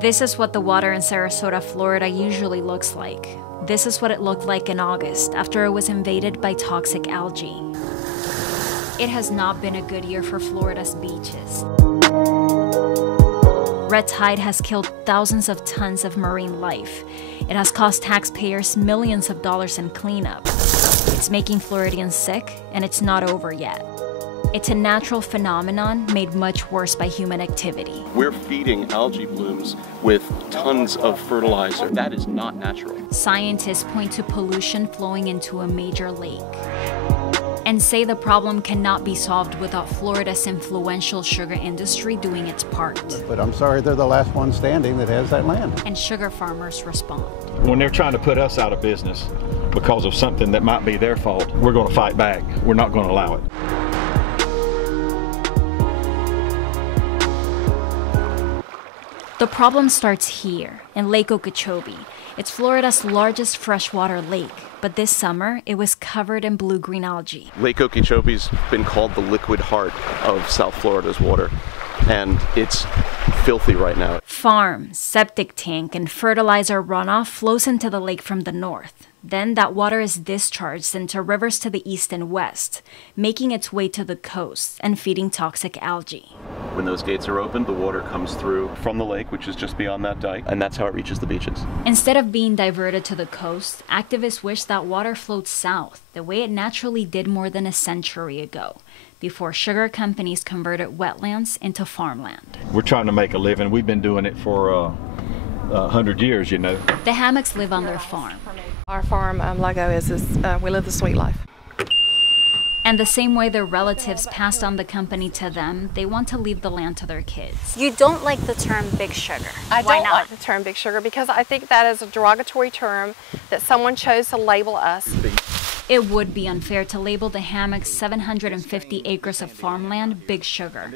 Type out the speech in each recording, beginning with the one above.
This is what the water in Sarasota, Florida usually looks like. This is what it looked like in August after it was invaded by toxic algae. It has not been a good year for Florida's beaches. Red tide has killed thousands of tons of marine life. It has cost taxpayers millions of dollars in cleanup. It's making Floridians sick, and it's not over yet. It's a natural phenomenon made much worse by human activity. We're feeding algae blooms with tons of fertilizer. That is not natural. Scientists point to pollution flowing into a major lake and say the problem cannot be solved without Florida's influential sugar industry doing its part. But I'm sorry, they're the last one standing that has that land. And sugar farmers respond. When they're trying to put us out of business because of something that might be their fault, we're going to fight back. We're not going to allow it. The problem starts here, in Lake Okeechobee. It's Florida's largest freshwater lake, but this summer it was covered in blue-green algae. Lake Okeechobee's been called the liquid heart of South Florida's water, and it's filthy right now. Farm, septic tank, and fertilizer runoff flows into the lake from the north. Then that water is discharged into rivers to the east and west, making its way to the coast and feeding toxic algae. When those gates are open, the water comes through from the lake, which is just beyond that dike, and that's how it reaches the beaches. Instead of being diverted to the coast, activists wish that water flowed south, the way it naturally did more than a century ago, before sugar companies converted wetlands into farmland. We're trying to make a living. We've been doing it for 100 years, you know. The Hammocks live on their farm. Our farm logo is we live the sweet life. And the same way their relatives passed on the company to them, they want to leave the land to their kids. You don't like the term big sugar. I Why don't not? like the term big sugar because I think that is a derogatory term that someone chose to label us. It would be unfair to label the Hammocks' 750 acres of farmland big sugar.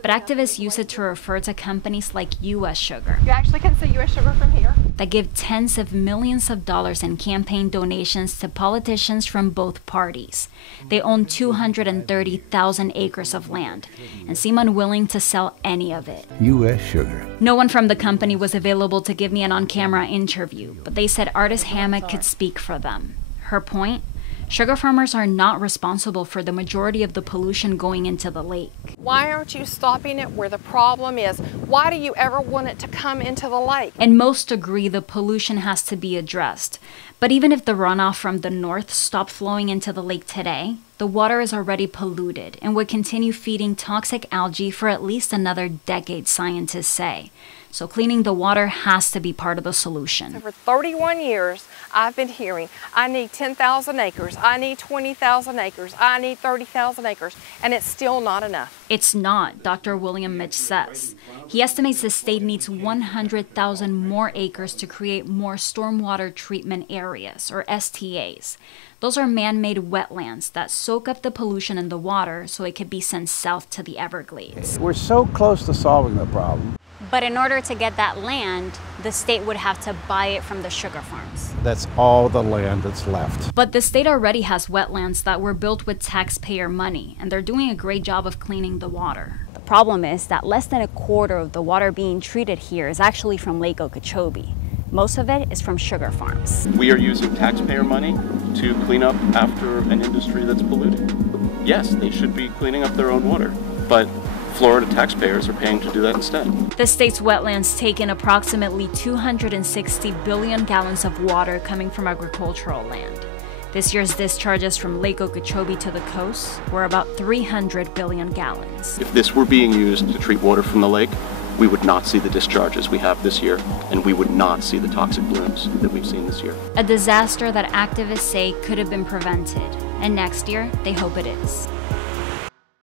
But activists use it to refer to companies like U.S. Sugar. You actually can see U.S. Sugar from here. That give tens of millions of dollars in campaign donations to politicians from both parties. They own 230,000 acres of land and seem unwilling to sell any of it. U.S. Sugar. No one from the company was available to give me an on-camera interview, but they said Artis Hammock could speak for them. Her point? Sugar farmers are not responsible for the majority of the pollution going into the lake. Why aren't you stopping it where the problem is? Why do you ever want it to come into the lake? And most agree the pollution has to be addressed. But even if the runoff from the north stopped flowing into the lake today, the water is already polluted and would continue feeding toxic algae for at least another decade, scientists say. So cleaning the water has to be part of the solution. For 31 years, I've been hearing, I need 10,000 acres, I need 20,000 acres, I need 30,000 acres, and it's still not enough. It's not, Dr. William Mitch says. He estimates the state needs 100,000 more acres to create more stormwater treatment areas, or STAs. Those are man-made wetlands that soak up the pollution in the water so it could be sent south to the Everglades. We're so close to solving the problem. But in order to get that land, the state would have to buy it from the sugar farms. That's all the land that's left. But the state already has wetlands that were built with taxpayer money, and they're doing a great job of cleaning the water. The problem is that less than a quarter of the water being treated here is actually from Lake Okeechobee. Most of it is from sugar farms. We are using taxpayer money to clean up after an industry that's polluting. Yes, they should be cleaning up their own water, but Florida taxpayers are paying to do that instead. The state's wetlands take in approximately 260 billion gallons of water coming from agricultural land. This year's discharges from Lake Okeechobee to the coast were about 300 billion gallons. If this were being used to treat water from the lake, we would not see the discharges we have this year, and we would not see the toxic blooms that we've seen this year. A disaster that activists say could have been prevented, and next year they hope it is.